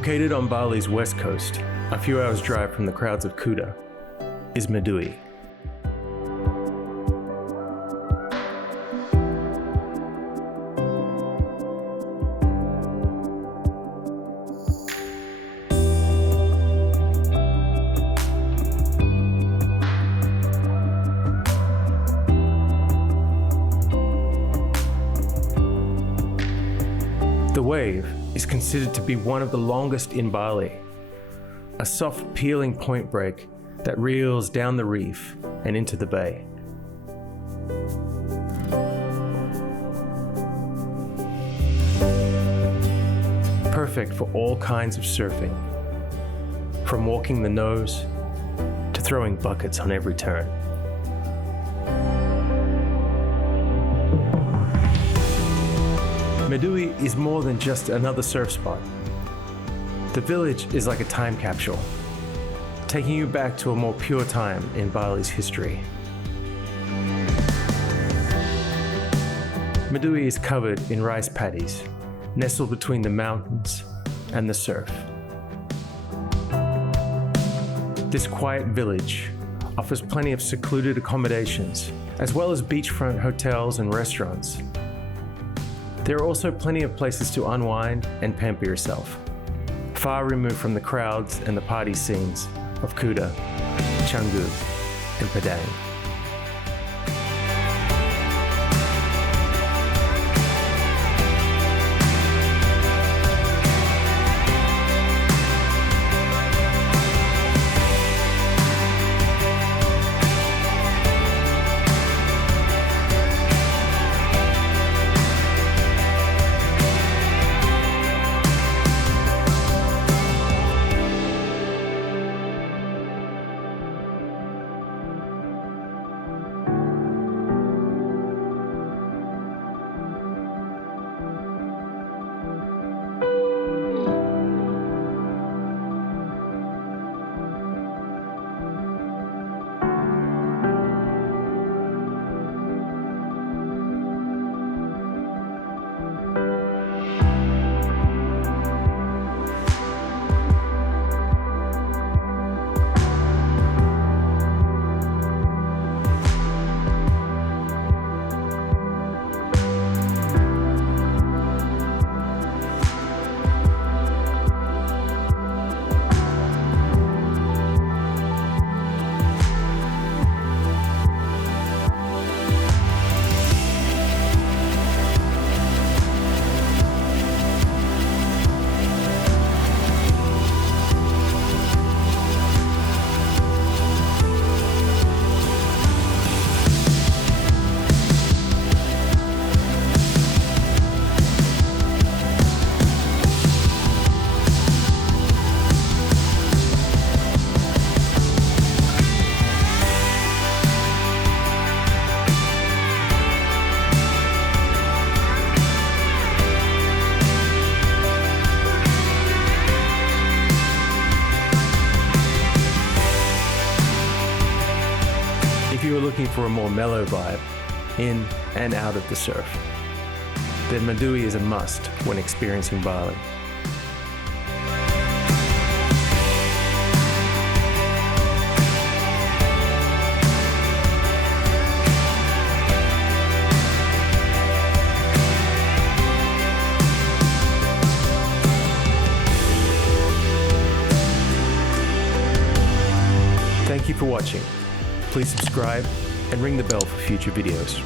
Located on Bali's west coast, a few hours' drive from the crowds of Kuta, is Medewi. The wave is considered to be one of the longest in Bali, a soft peeling point break that reels down the reef and into the bay. Perfect for all kinds of surfing, from walking the nose to throwing buckets on every turn. Medewi is more than just another surf spot. The village is like a time capsule, taking you back to a more pure time in Bali's history. Medewi is covered in rice paddies, nestled between the mountains and the surf. This quiet village offers plenty of secluded accommodations, as well as beachfront hotels and restaurants. There are also plenty of places to unwind and pamper yourself, far removed from the crowds and the party scenes of Kuta, Cangguu and Padang. If you are looking for a more mellow vibe, in and out of the surf, then Medewi is a must when experiencing Bali. Thank you for watching. Please subscribe and ring the bell for future videos.